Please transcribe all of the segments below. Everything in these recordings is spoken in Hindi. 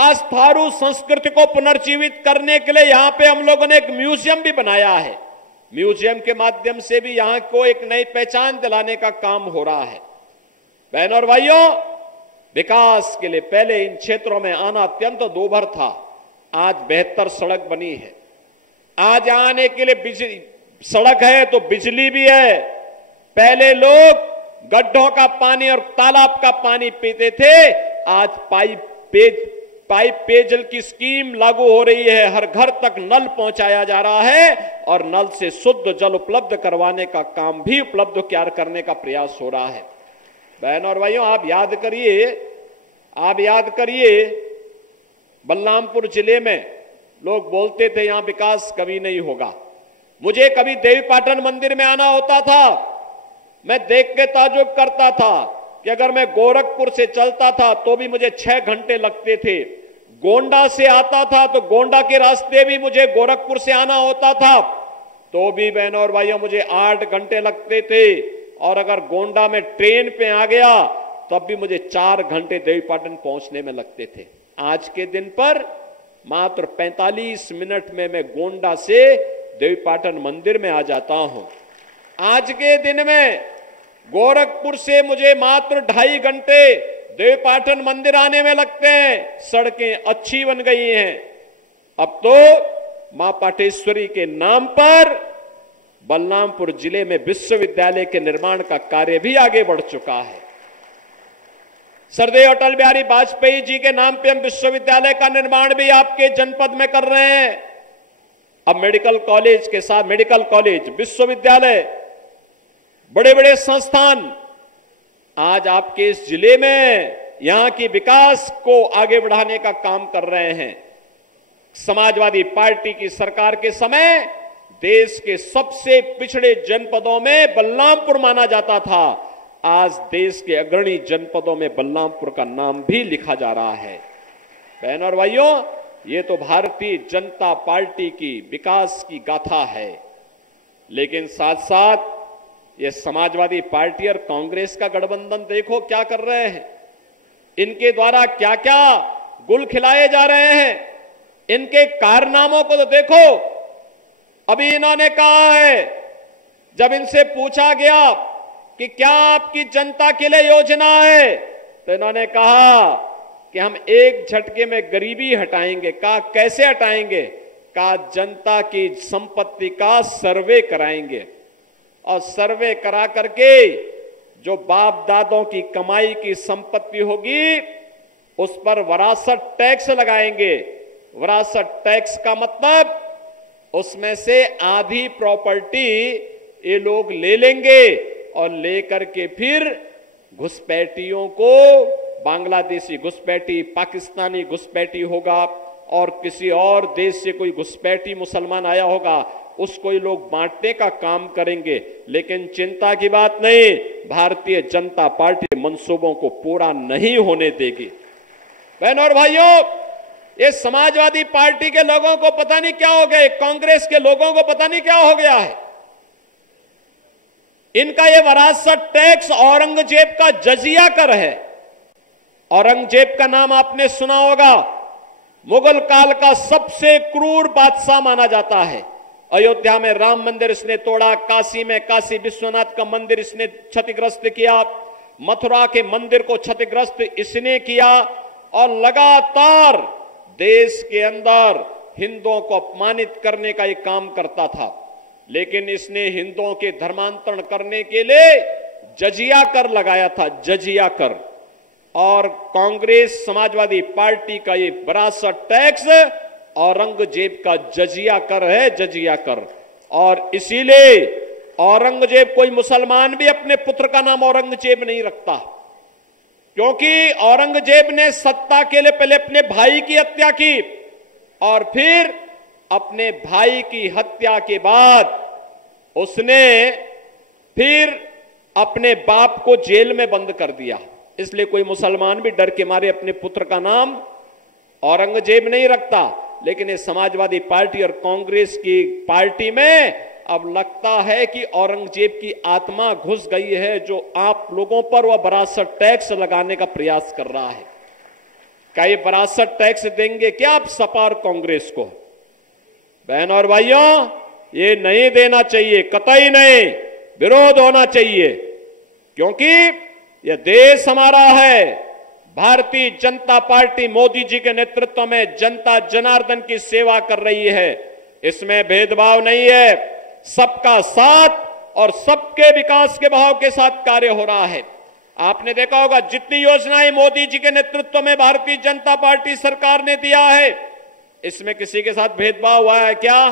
आज थारू संस्कृति को पुनर्जीवित करने के लिए यहां पे हम लोगों ने एक म्यूजियम भी बनाया है। म्यूजियम के माध्यम से भी यहां को एक नई पहचान दिलाने का काम हो रहा है। बहनों और भाइयों, विकास के लिए पहले इन क्षेत्रों में आना अत्यंत दूभर था, आज बेहतर सड़क बनी है। आज आने के लिए सड़क है तो बिजली भी है। पहले लोग गड्ढों का पानी और तालाब का पानी पीते थे, आज पाइप पेयजल की स्कीम लागू हो रही है। हर घर तक नल पहुंचाया जा रहा है और नल से शुद्ध जल उपलब्ध करवाने का काम भी उपलब्ध करने का प्रयास हो रहा है। बहनों और भाइयों, आप याद करिए बलरामपुर जिले में लोग बोलते थे यहां विकास कभी नहीं होगा। मुझे कभी देवीपाटन मंदिर में आना होता था, मैं देख के ताजुब करता था कि अगर मैं गोरखपुर से चलता था तो भी मुझे 6 घंटे लगते थे। गोंडा से आता था तो गोंडा के रास्ते भी मुझे गोरखपुर से आना होता था तो भी बहनों और भाइयों मुझे 8 घंटे लगते थे। और अगर गोंडा में ट्रेन पे आ गया तब भी मुझे 4 घंटे देवीपाटन पहुंचने में लगते थे। आज के दिन पर मात्र 45 मिनट में मैं गोंडा से देवीपाटन मंदिर में आ जाता हूं। आज के दिन में गोरखपुर से मुझे मात्र 2.5 घंटे देवीपाटन मंदिर आने में लगते हैं। सड़कें अच्छी बन गई हैं। अब तो मां पाटेश्वरी के नाम पर बलरामपुर जिले में विश्वविद्यालय के निर्माण का कार्य भी आगे बढ़ चुका है। सरदेव अटल बिहारी वाजपेयी जी के नाम पे हम विश्वविद्यालय का निर्माण भी आपके जनपद में कर रहे हैं। अब मेडिकल कॉलेज के साथ मेडिकल कॉलेज, विश्वविद्यालय, बड़े बड़े संस्थान आज आपके इस जिले में यहां की विकास को आगे बढ़ाने का काम कर रहे हैं। समाजवादी पार्टी की सरकार के समय देश के सबसे पिछड़े जनपदों में बलरामपुर माना जाता था। आज देश के अग्रणी जनपदों में बलरामपुर का नाम भी लिखा जा रहा है। बहनों और भाइयों, ये तो भारतीय जनता पार्टी की विकास की गाथा है, लेकिन साथ साथ ये समाजवादी पार्टी और कांग्रेस का गठबंधन देखो क्या कर रहे हैं। इनके द्वारा क्या क्या गुल खिलाए जा रहे हैं, इनके कारनामों को तो देखो। अभी इन्होंने कहा है, जब इनसे पूछा गया कि क्या आपकी जनता के लिए योजना है, तो इन्होंने कहा कि हम एक झटके में गरीबी हटाएंगे। कहा कैसे हटाएंगे? कहा जनता की संपत्ति का सर्वे कराएंगे और सर्वे करा करके जो बाप दादों की कमाई की संपत्ति होगी उस पर विरासत टैक्स लगाएंगे। विरासत टैक्स का मतलब उसमें से आधी प्रॉपर्टी ये लोग ले लेंगे और लेकर के फिर घुसपैठियों को, बांग्लादेशी घुसपैठी, पाकिस्तानी घुसपैठी होगा और किसी और देश से कोई घुसपैठी मुसलमान आया होगा, उसको ये लोग बांटने का काम करेंगे। लेकिन चिंता की बात नहीं, भारतीय जनता पार्टी मंसूबों को पूरा नहीं होने देगी। बहनों और भाइयों, ये समाजवादी पार्टी के लोगों को पता नहीं क्या हो गया, कांग्रेस के लोगों को पता नहीं क्या हो गया है। इनका ये विरासत टैक्स औरंगजेब का जजिया कर है। औरंगजेब का नाम आपने सुना होगा, मुगल काल का सबसे क्रूर बादशाह माना जाता है। अयोध्या में राम मंदिर इसने तोड़ा, काशी में काशी विश्वनाथ का मंदिर इसने क्षतिग्रस्त किया, मथुरा के मंदिर को क्षतिग्रस्त इसने किया और लगातार देश के अंदर हिंदुओं को अपमानित करने का ये काम करता था। लेकिन इसने हिंदुओं के धर्मांतरण करने के लिए जजिया कर लगाया था, जजिया कर। और कांग्रेस समाजवादी पार्टी का ये विरासत टैक्स औरंगजेब का जजिया कर है, जजिया कर। और इसीलिए औरंगजेब, कोई मुसलमान भी अपने पुत्र का नाम औरंगजेब नहीं रखता, क्योंकि औरंगजेब ने सत्ता के लिए पहले अपने भाई की हत्या की और फिर अपने भाई की हत्या के बाद उसने फिर अपने बाप को जेल में बंद कर दिया। इसलिए कोई मुसलमान भी डर के मारे अपने पुत्र का नाम औरंगजेब नहीं रखता। लेकिन ये समाजवादी पार्टी और कांग्रेस की पार्टी में अब लगता है कि औरंगजेब की आत्मा घुस गई है, जो आप लोगों पर वह विरासत टैक्स लगाने का प्रयास कर रहा है। क्या ये विरासत टैक्स देंगे क्या आप सपा और कांग्रेस को? बहन और भाइयों, ये नहीं देना चाहिए, कतई नहीं, विरोध होना चाहिए, क्योंकि यह देश हमारा है। भारतीय जनता पार्टी मोदी जी के नेतृत्व में जनता जनार्दन की सेवा कर रही है। इसमें भेदभाव नहीं है, सबका साथ और सबके विकास के भाव के साथ कार्य हो रहा है। आपने देखा होगा जितनी योजनाएं मोदी जी के नेतृत्व में भारतीय जनता पार्टी सरकार ने दिया है, इसमें किसी के साथ भेदभाव हुआ है क्या?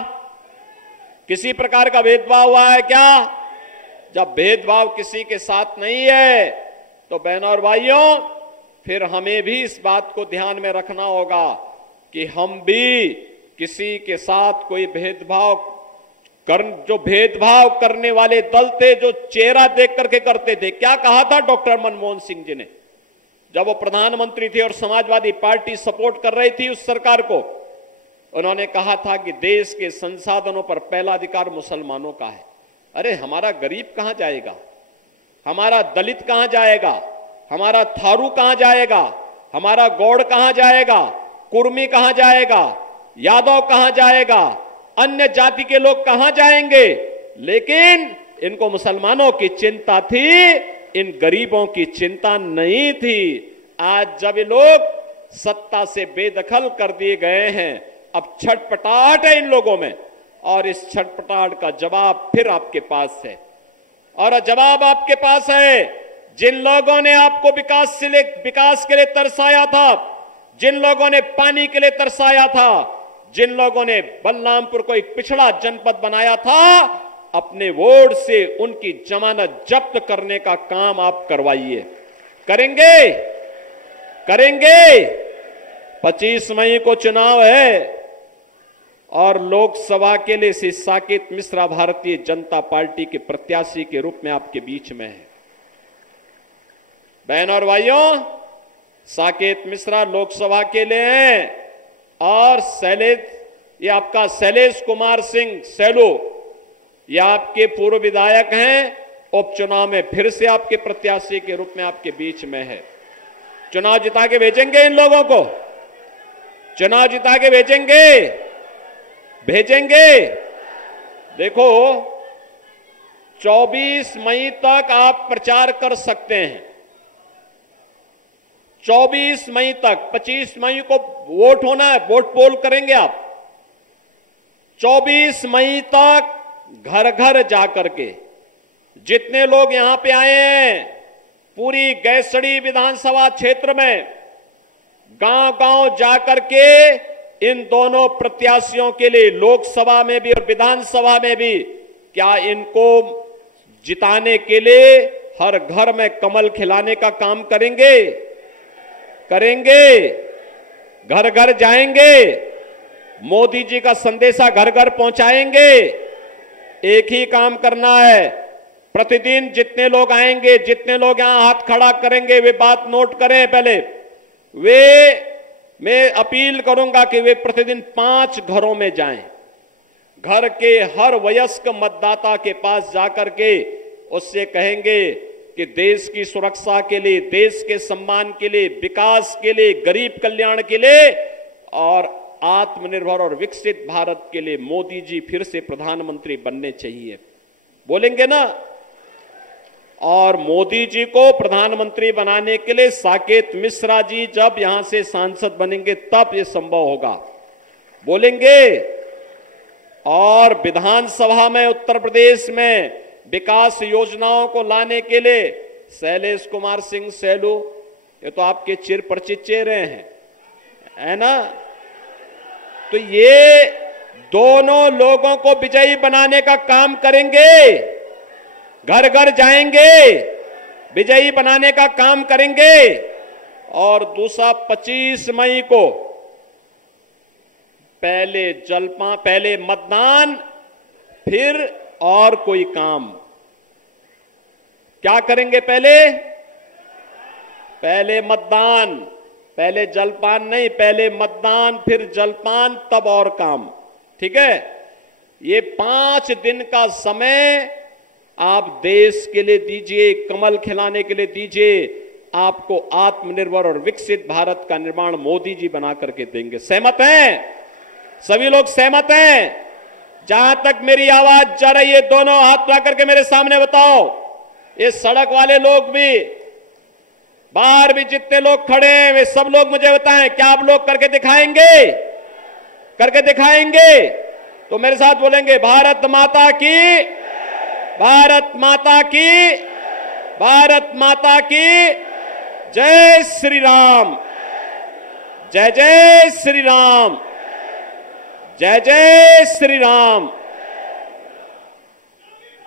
किसी प्रकार का भेदभाव हुआ है क्या? जब भेदभाव किसी के साथ नहीं है तो बहनों और भाइयों, फिर हमें भी इस बात को ध्यान में रखना होगा कि हम भी किसी के साथ कोई जो भेदभाव करने वाले दल थे, जो चेहरा देख करके करते थे। क्या कहा था डॉक्टर मनमोहन सिंह जी ने जब वो प्रधानमंत्री थे और समाजवादी पार्टी सपोर्ट कर रही थी उस सरकार को? उन्होंने कहा था कि देश के संसाधनों पर पहला अधिकार मुसलमानों का है। अरे हमारा गरीब कहां जाएगा? हमारा दलित कहां जाएगा? हमारा थारू कहां जाएगा? हमारा गौड़ कहां जाएगा? कुर्मी कहां जाएगा? यादव कहां जाएगा? अन्य जाति के लोग कहां जाएंगे? लेकिन इनको मुसलमानों की चिंता थी, इन गरीबों की चिंता नहीं थी। आज जब ये लोग सत्ता से बेदखल कर दिए गए हैं, अब छटपटाहट है इन लोगों में, और इस छटपटाहट का जवाब फिर आपके पास है। और जवाब आपके पास है। जिन लोगों ने आपको विकास के लिए तरसाया था, जिन लोगों ने पानी के लिए तरसाया था, जिन लोगों ने बलरामपुर को एक पिछड़ा जनपद बनाया था, अपने वोट से उनकी जमानत जब्त करने का काम आप करवाइए। करेंगे? करेंगे? 25 मई को चुनाव है और लोकसभा के लिए श्री साकेत मिश्रा भारतीय जनता पार्टी के प्रत्याशी के रूप में आपके बीच में है। बहन और भाइयों, साकेत मिश्रा लोकसभा के लिए हैं और ये आपका शैलेश कुमार सिंह सैलो, ये आपके पूर्व विधायक हैं, उपचुनाव में फिर से आपके प्रत्याशी के रूप में आपके बीच में है। चुनाव जिता के भेजेंगे इन लोगों को? चुनाव जिता के भेजेंगे? देखो, 24 मई तक आप प्रचार कर सकते हैं। 24 मई तक, 25 मई को वोट होना है, वोट पोल करेंगे आप। 24 मई तक घर घर जाकर के जितने लोग यहां पे आए हैं, पूरी गैसड़ी विधानसभा क्षेत्र में गांव गांव जाकर के इन दोनों प्रत्याशियों के लिए लोकसभा में भी और विधानसभा में भी, क्या इनको जिताने के लिए हर घर में कमल खिलाने का काम करेंगे? करेंगे? घर घर जाएंगे, मोदी जी का संदेशा घर घर पहुंचाएंगे। एक ही काम करना है, प्रतिदिन जितने लोग आएंगे, जितने लोग यहां हाथ खड़ा करेंगे, वे बात नोट करें पहले। मैं अपील करूंगा कि वे प्रतिदिन 5 घरों में जाएं, घर के हर वयस्क मतदाता के पास जाकर के उससे कहेंगे कि देश की सुरक्षा के लिए, देश के सम्मान के लिए, विकास के लिए, गरीब कल्याण के लिए और आत्मनिर्भर और विकसित भारत के लिए मोदी जी फिर से प्रधानमंत्री बनने चाहिए। बोलेंगे ना? और मोदी जी को प्रधानमंत्री बनाने के लिए साकेत मिश्रा जी जब यहां से सांसद बनेंगे तब यह संभव होगा। बोलेंगे? और विधानसभा में उत्तर प्रदेश में विकास योजनाओं को लाने के लिए शैलेश कुमार सिंह सैलू, ये तो आपके चिर परिचित चेहरे हैं, है ना? तो ये दोनों लोगों को विजयी बनाने का काम करेंगे, घर घर जाएंगे, विजयी बनाने का काम करेंगे। और दूसरा 25 मई को पहले मतदान, फिर और कोई काम। क्या करेंगे? पहले मतदान, पहले जलपान नहीं, पहले मतदान फिर जलपान, तब और काम। ठीक है? ये 5 दिन का समय आप देश के लिए दीजिए, कमल खिलाने के लिए दीजिए, आपको आत्मनिर्भर और विकसित भारत का निर्माण मोदी जी बना करके देंगे। सहमत हैं? सभी लोग सहमत हैं? जहां तक मेरी आवाज जा रही है, दोनों हाथ उठा करके मेरे सामने बताओ। ये सड़क वाले लोग भी, बाहर भी जितने लोग खड़े हैं, वे सब लोग मुझे बताएं, क्या आप लोग करके दिखाएंगे? करके दिखाएंगे? तो मेरे साथ बोलेंगे, भारत माता की, भारत माता की, भारत माता की जय श्री राम, जय जय श्री राम, जय जय श्री राम।